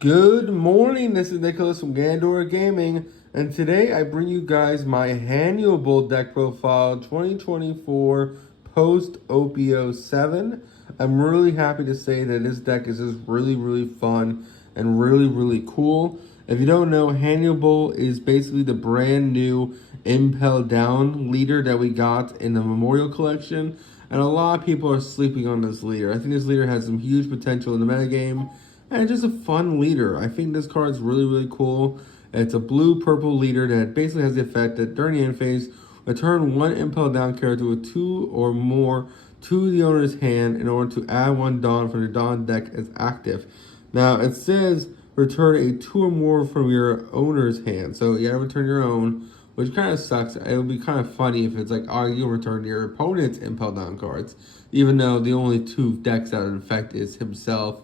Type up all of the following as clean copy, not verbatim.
Good morning, this is Nicholas from Gandora Gaming, and today I bring you guys my Hannyabal deck profile 2024 post OP07. I'm really happy to say that this deck is just really fun and really cool. If you don't know, Hannyabal is basically the brand new Impel Down leader that we got in the Memorial Collection, and a lot of people are sleeping on this leader. I think this leader has some huge potential in the metagame. And just a fun leader. I think this card is really cool. It's a blue-purple leader that basically has the effect that during the end phase, return one Impel Down character with 2 or more to the owner's hand in order to add 1 Dawn from your Dawn deck as active. Now, it says return a 2 or more from your owner's hand. So you gotta return your own, which kind of sucks. It would be kind of funny if it's like, oh, you return your opponent's Impel Down cards, even though the only 2 decks that are in effect is himself,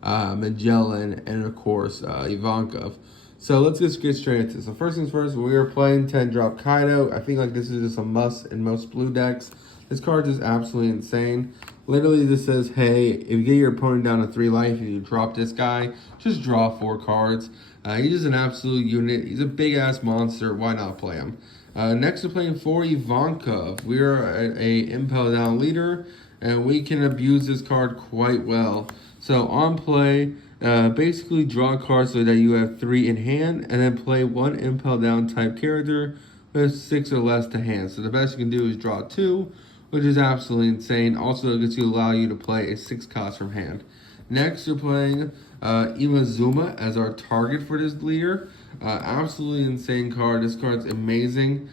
Magellan, and of course Ivankov. So let's just get straight into it. So first things first, we are playing 10 drop Kaido. I think like this is just a must in most blue decks. This card is absolutely insane. Literally this says, hey, if you get your opponent down to 3 life and you drop this guy, just draw 4 cards. He's just an absolute unit. He's a big ass monster. Why not play him? Next we're playing for Ivankov. We are a Impel Down leader, and we can abuse this card quite well. So on play, basically draw cards so that you have 3 in hand, and then play 1 Impel Down type character with 6 or less to hand. So the best you can do is draw 2, which is absolutely insane. Also, it gets to allow you to play a 6 cost from hand. Next, you're playing Imazuma as our target for this leader. Absolutely insane card. This card's amazing.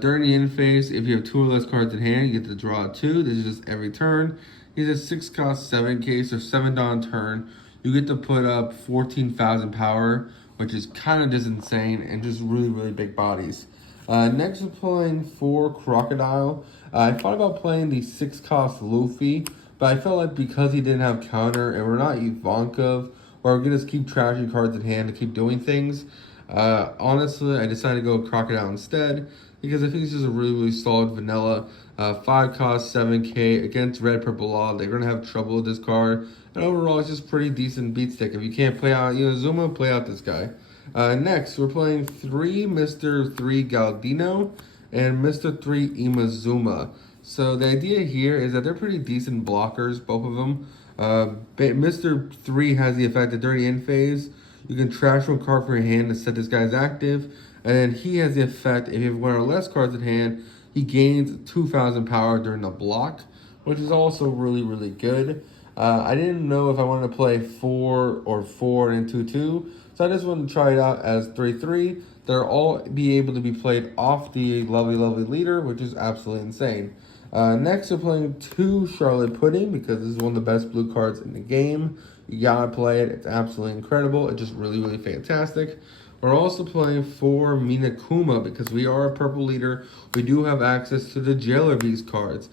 During the end phase, if you have 2 or less cards in hand, you get to draw 2. This is just every turn. He's a 6 cost 7 case or 7 Dawn turn. You get to put up 14,000 power, which is kind of just insane and just really big bodies. Next we're playing for Crocodile. I thought about playing the 6 cost Luffy, but I felt like because he didn't have counter and we're not Ivankov, or we're gonna just keep trashing cards in hand to keep doing things. Honestly, I decided to go Crocodile instead because I think it's just a really solid vanilla 5 cost 7k against red purple law. They're gonna have trouble with this card, and overall it's just pretty decent beat stick. If you can't play out Inazuma, play out this guy. Next we're playing Mr. 3 Galdino and Mr. 3 Imazuma. So the idea here is that they're pretty decent blockers, both of them. Mr. 3 has the effect that during the end phase, you can trash 1 card from your hand to set this guy's active. And then he has the effect, if you have 1 or less cards in hand, he gains 2,000 power during the block, which is also really good. I didn't know if I wanted to play 4 or 4 and 2-2, so I just wanted to try it out as 3-3. They'll all be able to be played off the lovely leader, which is absolutely insane. Next, we're playing 2 Charlotte Pudding because this is one of the best blue cards in the game. You gotta play it. It's absolutely incredible. It's just really fantastic. We're also playing for Minakuma because we are a purple leader. We do have access to the Jailer Beast cards.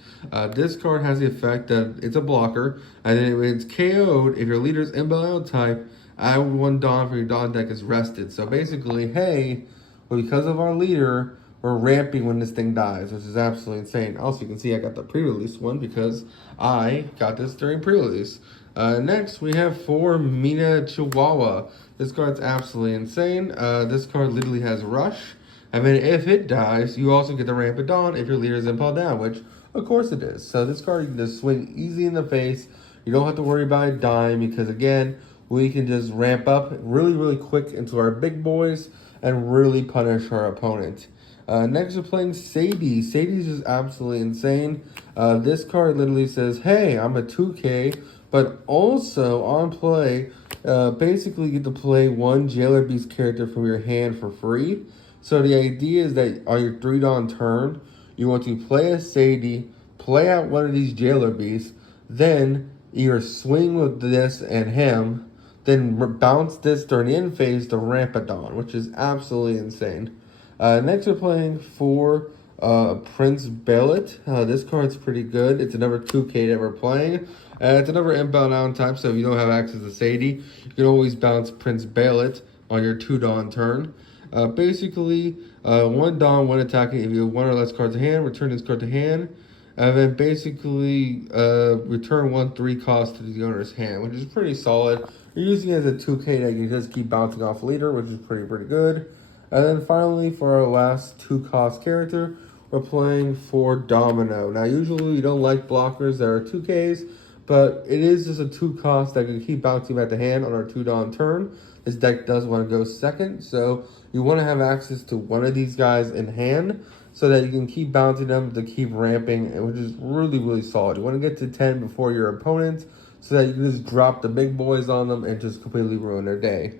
This card has the effect that it's a blocker, and then when it's KO'd, if your leader's Impel type, add 1 Dawn from your Dawn deck is rested. So basically, hey, well, because of our leader, we're ramping when this thing dies, which is absolutely insane. Also, you can see I got the pre-release one because I got this during pre-release. Next, we have 4 Mina Chihuahua. This card's absolutely insane. This card literally has Rush. And then if it dies, you also get the Ramp of Dawn if your leader is Impel Down, which of course it is. So this card you can just swing easy in the face. You don't have to worry about it dying because again, we can just ramp up really quick into our big boys and really punish our opponent. Next we're playing Sadie. Sadie's just absolutely insane. This card literally says, hey, I'm a 2k, but also on play, basically you get to play 1 Jailer Beast character from your hand for free. So the idea is that on your 3 Dawn turn, you want to play a Sadie, play out 1 of these Jailer Beasts, then either swing with this and him, then bounce this during the end phase to Rampadon, which is absolutely insane. Next we're playing for Prince Bellet. This card's pretty good. It's another 2k that we're playing. It's another inbound down type, so if you don't have access to Sadie, you can always bounce Prince Bellet on your 2 Dawn turn. Basically, 1 Dawn, 1 attacking. If you have 1 or less cards in hand, return this card to hand. and then basically return 1/3 cost to the owner's hand, which is pretty solid. You're using it as a 2K that you just keep bouncing off leader, which is pretty good. And then finally, for our last 2 cost character, we're playing for Domino. Now, usually we don't like blockers that are 2Ks, but it is just a 2 cost that can keep bouncing back the hand on our 2-Don turn. This deck does want to go second, so you want to have access to one of these guys in hand so that you can keep bouncing them to keep ramping, which is really solid. You want to get to 10 before your opponent so that you can just drop the big boys on them and just completely ruin their day.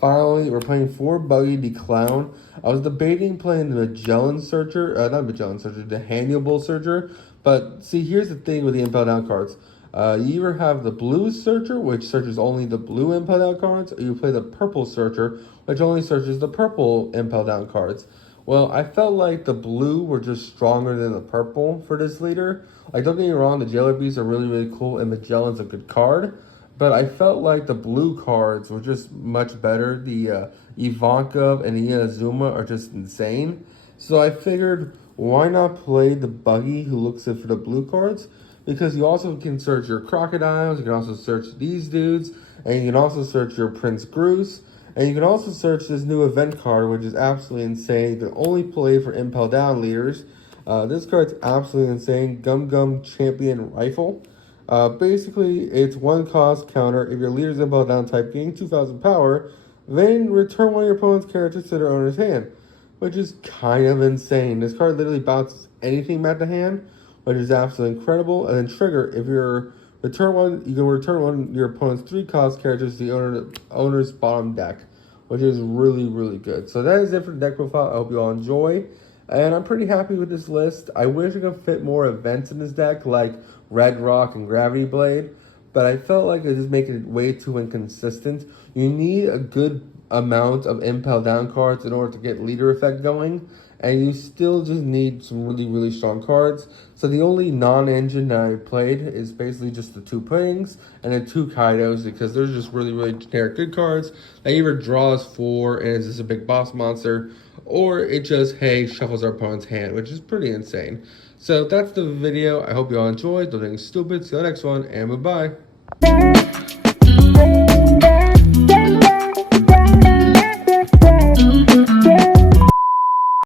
Finally, we're playing for Buggy the Clown. I was debating playing the Magellan Searcher, not Magellan Searcher, the Hannyabal Searcher. But see, here's the thing with the Impel Down cards. You either have the Blue Searcher, which searches only the blue Impel Down cards, or you play the Purple Searcher, which only searches the purple Impel Down cards. Well, I felt like the blue were just stronger than the purple for this leader. Like, don't get me wrong, the Jailer Beasts are really cool, and Magellan's a good card. But I felt like the blue cards were just much better. The Ivanka and the Inazuma are just insane. So I figured, why not play the Buggy who looks good for the blue cards? Because you also can search your Crocodiles, you can also search these dudes, and you can also search your Prince Groose, and you can also search this new event card, which is absolutely insane. You can only play for Impel Down leaders. This card's absolutely insane. Gum Gum Champion Rifle. Basically, it's 1 cost counter. If your leader's Impel Down type gain 2,000 power, then return one of your opponent's characters to their owner's hand, which is kind of insane. This card literally bounces anything back to hand, which is absolutely incredible. And then trigger, if you're return one, you can return one of your opponent's 3 cost characters to the owner's bottom deck, which is really good. So that is it for the deck profile. I hope you all enjoy. And I'm pretty happy with this list. I wish I could fit more events in this deck, like Red Rock and Gravity Blade, but I felt like it just making it way too inconsistent. You need a good amount of Impel Down cards in order to get leader effect going, and you still just need some really strong cards. So the only non-engine that I played is basically just the 2 Puddings and the 2 Kaidos, because they're just really generic good cards that either draws 4 and is just a big boss monster, or it just, hey, shuffles our opponent's hand, which is pretty insane. So that's the video. I hope you all enjoyed. Don't think stupid. See you on the next one, and bye-bye.